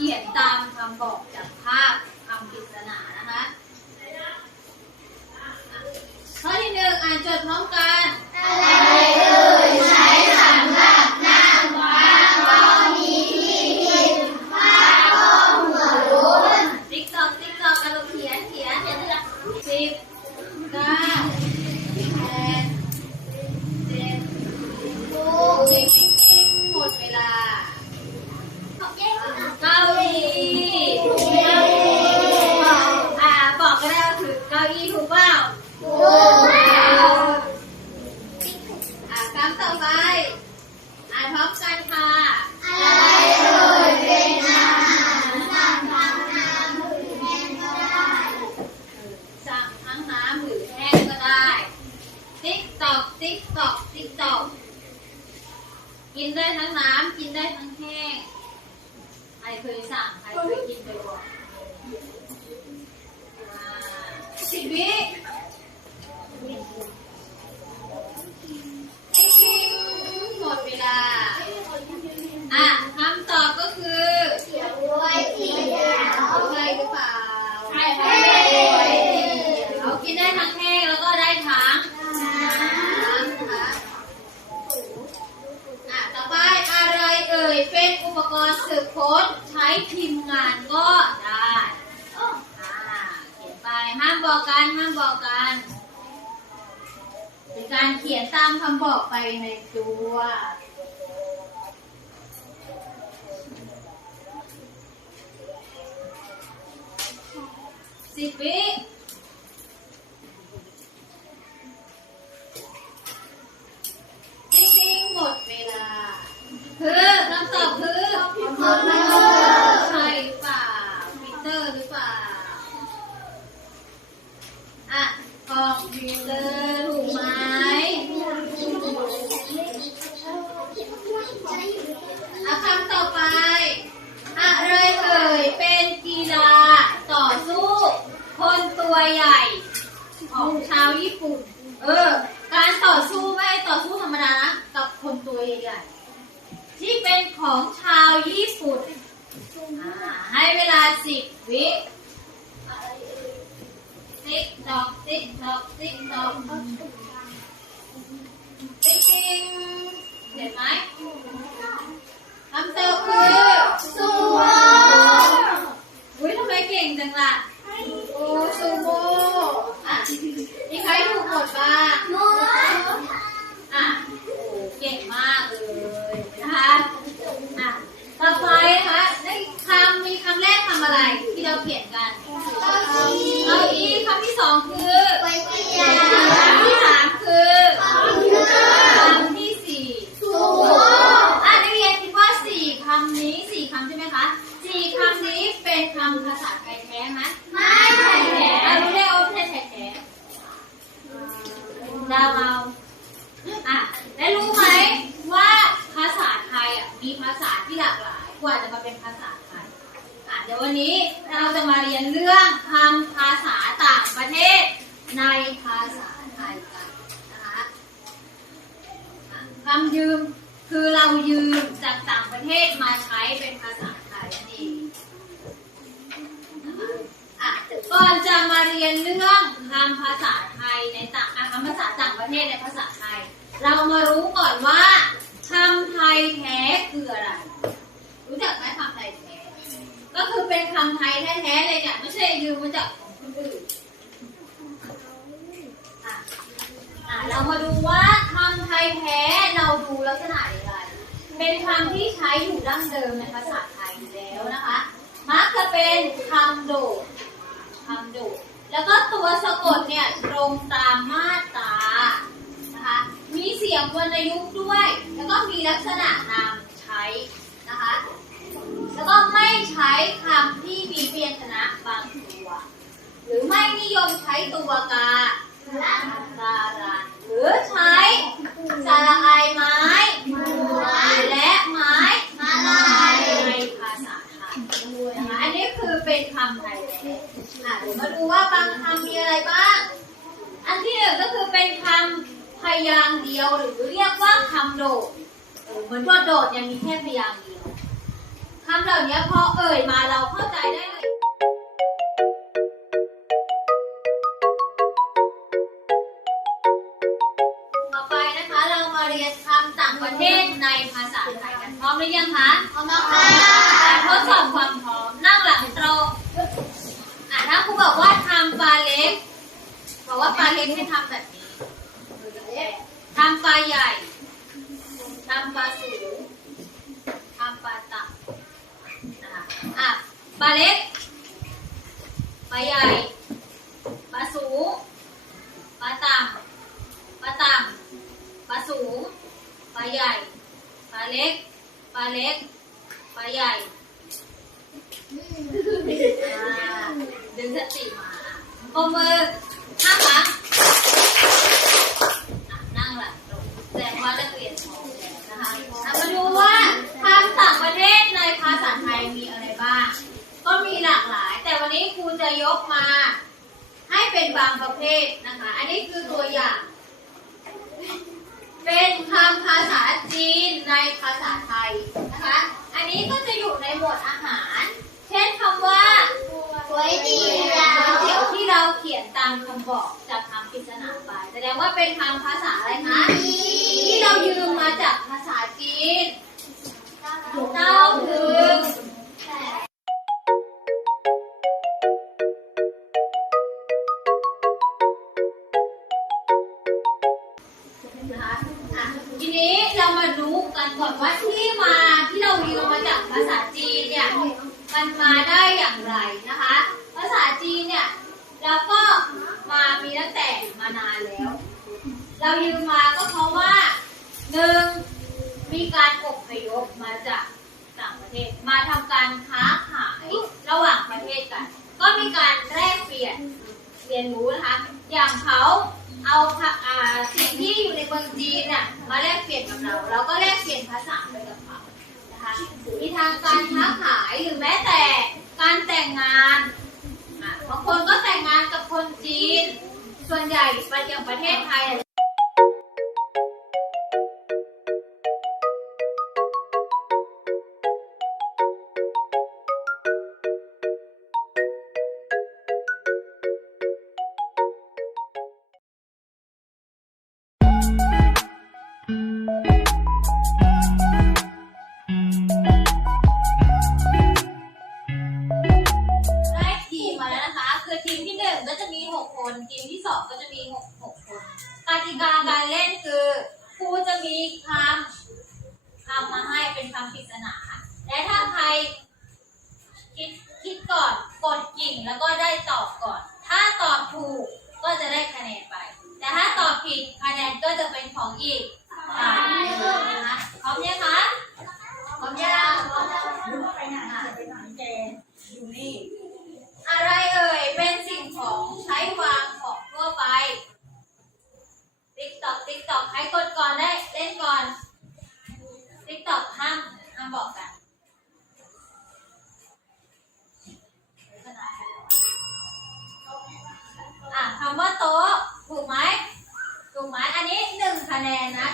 เขียนตามคำบอกจากภาพคำปริศนานะคะ ข้อที่หนึ่งอ่านจดพร้อมกัน สิบวิติ๊งหมดเวลา อะคำตอบก็คือใช่หรือเปล่าใช่ค่ะเรากินได้ทั้งแห้งแล้วก็ได้ทั้งน้ำนะคะอะต่อไปอะไรเอ่ยเป็นอุปกรณ์สืบค้นใช้พิมพ์งานก็ได้อ่าเขียนไปห้ามบอกกันห้ามบอกกันเป็น การเขียนตามคำบอกไปในตัว สิบวิจริงๆ หมดเวลา คือคำตอบคือคอมพิวเตอร์ใช่เปล่ามิเตอร์หรือเปล่า อะคอมพิวเตอร์ถูกไหม มาใช้เป็นภาษาไทยนั่นเองนะคะอะก่อนจะมาเรียนเรื่องคำภาษาไทยในต่างคำภาษาต่างประเทศในภาษาไทย เรามารู้ก่อนว่าคำไทยแท้คืออะไร รู้จักไหมคำไทยแท้ ก็คือเป็นคำไทยแท้ๆเลยเนี่ยไม่ใช่ยืมมาจากของคนอื่นอะเรามาดูว่าคำไทยแท้เราดูลักษณะอย่างไร เป็นคำที่ใช้อยู่ดั้งเดิมในภาษาไทยอยู่แล้วนะคะ มักจะเป็นคำโดดคำโดด แล้วก็ตัวสะกดเนี่ยตรงตามมาตรานะคะ มีเสียงวรรณยุกต์ด้วย แล้วก็มีลักษณะนามใช้นะคะ แล้วก็ไม่ใช้คำที่มีเพียญชนะบางตัว หรือไม่นิยมใช้ตัวกาดาราหรือใช้สระอายไม้ไม้ ในภาษาไทยนะคะอันนี้คือเป็นคำไทยเลยมาดูว่าบางคำมีอะไรบ้าง อันที่หนึ่งก็คือเป็นคำพยางค์เดียวหรือเรียกว่าคำโดดเหมือนว่าโดดยังมีแค่พยางค์เดียวคำเหล่านี้พอเอ่ยมาเราเข้าใจได้เลยต่ไปนะคะเรามาเรียนคำต่างประเทศในภาษาไทย พร้อมหรือยังคะพร้อมแล้วค่ะทดสอบความพร้อมนั่งหลังตรงอะถ้าครูบอกว่าทำปลาเล็ก บอกว่าปลาเล็กให้ทำแบบนี้ทำปลาใหญ่ทำปลาสูงทำปลาต่ำนะคะอะปลาเล็กปลาใหญ่ปลาสูงปลาต่ำปลาต่ำปลาสูงปลาใหญ่ปลาเล็ก ลาเล็ก ปลาใหญ่อ่าดึงสติมาปมมือข้างหลังอะนั่งหลังตรงแสดงว่านักเรียนพร้อมแล้วนะคะอะมาดูว่าคำต่างประเทศในภาษาไทยมีอะไรบ้าง ก็มีหลากหลาย แต่วันนี้ครูจะยกมา ให้เป็นบางประเภทนะคะ อันนี้คือตัวอย่าง เป็นคำภาษาจีนในภาษาไทยนะคะ อันนี้ก็จะอยู่ในหมวดอาหาร เช่นคำว่าก๋วยเตี๋ยวก๋วยเตี๋ยวที่เราเขียนตามคำบอกจากคำปริศนาไป แสดงว่าเป็นคำภาษาอะไรคะที่เรายืมมาจากภาษาจีนเต้าถึงนะคะอะทีนี้เรามาดูกันก่อนว่าที่มาที่เรายืมมาจากภาษาจีนเนี่ยมันมาได้อย่างไรนะคะ ภาษาจีนเนี่ยเราก็มามีตั้งแต่มานานแล้ว เรายืมมาก็เพราะว่าหนึ่ง มีการอพยพมาจากต่างประเทศ มาทำการค้าขายระหว่างประเทศกัน ก็มีการแลกเปลี่ยนเรียนรู้นะคะ อย่างเขาเอาภาอ่าสิ่งที่อยู่ในเมืองจีนน่ะมาแลกเปลี่ยนกับเรา เราก็แลกเปลี่ยนภาษาไปกับเขานะคะมีทางการค้าขายหรือแม้แต่การแต่งงานอะบางคนก็แต่งงานกับคนจีน ส่วนใหญ่ไปอย่างประเทศไทยอะ งแล้วก็ได้ตอบก่อน ถ้าตอบถูกก็จะได้คะแนนไป แต่ถ้าตอบผิดคะแนนก็จะเป็นของอีกฝ่ายหนึ่งนะคะพร้อมยังคะพร้อมยังไปไหนจะไปไหนแกอยู่นี่ อะไรเอ่ย เป็นสิ่งของใช้วางของทั่วไป ติ๊กตอกติ๊กตอกใครกดก่อนได้เล่นก่อน ติ๊กตอกห้ามห้ามบอกกัน อะคำว่าโต๊ะ ถูกไหม ถูกไหม อันนี้ ห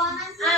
我们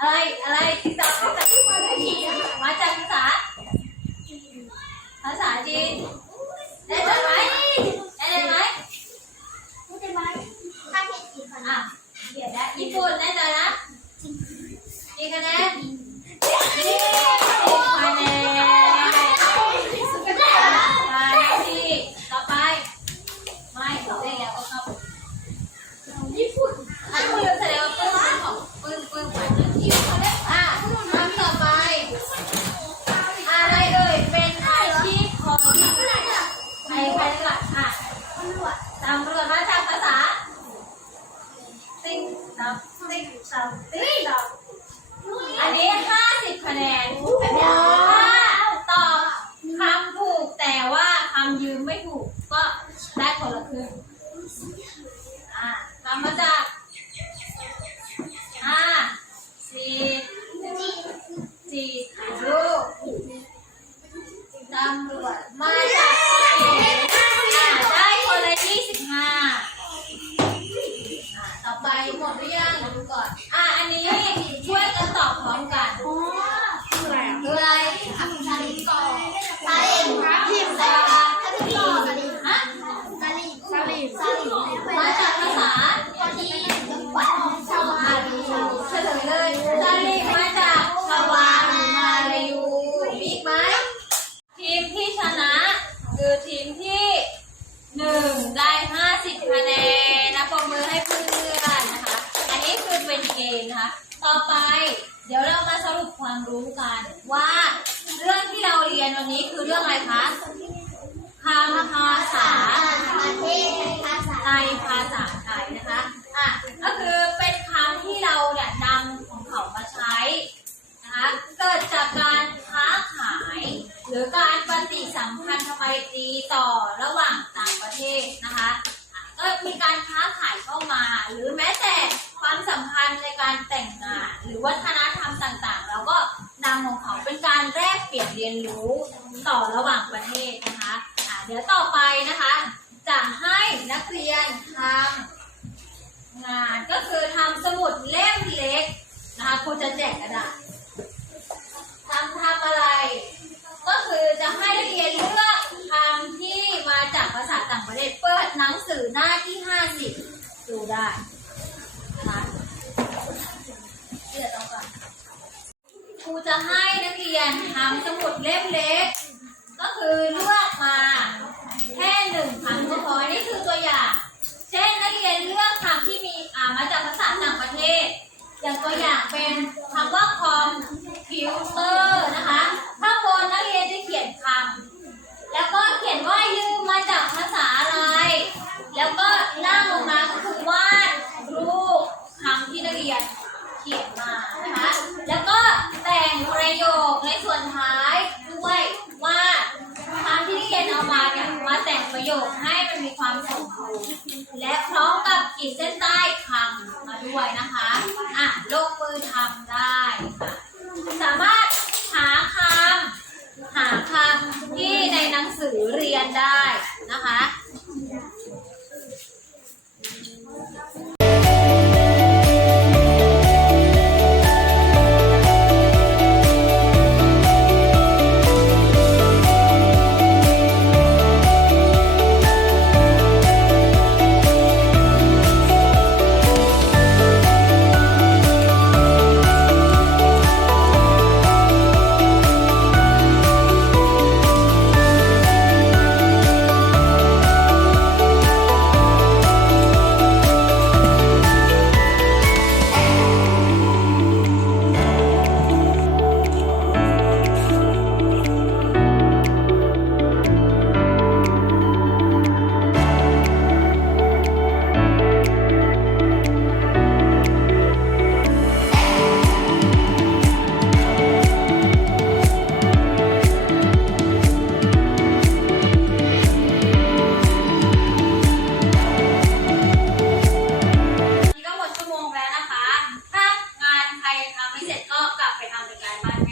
อะไรอะไรที่ตอบมาจากภาษาภาษาจีน जो ไมตรีต่อระหว่างต่างประเทศนะคะ ก็มีการค้าขายเข้ามา หรือแม้แต่ความสัมพันธ์ในการแต่งงาน หรือวัฒนธรรมต่างๆ เราก็นำของเขาเป็นการแลกเปลี่ยนเรียนรู้ต่อระหว่างประเทศนะคะะเดี๋ยวต่อไปนะคะ จะให้นักเรียนทำงานก็คือทำสมุดเล่มเล็กนะคะครูจะแจกกระดาษทำทำอะไร ก็คือจะให้นักเรียนเลือกคำที่มาจากภาษาต่างประเทศเปิดหนังสือหน้าที่ 50 ดูได้นะคะเดี๋ยวต้องก่อนครูจะให้นักเรียนทำสมุดเล่มเล็ก ก็คือเลือกมาแค่หนึ่งคำก็พอนนี่คือตัวอย่าง เช่นนักเรียนเลือกคำที่มีอามาจากภาษาต่างประเทศ อย่างตัวอย่างเป็นคำว่าคอมพิวเตอร์นะคะ ถ้าบนนักเรียนจะเขียนคำแล้วก็เขียนว่ายืมมาจากภาษาอะไร แล้วก็ล่างลงมาก็คือ ก็กลับไปทำเป็นการบ้าน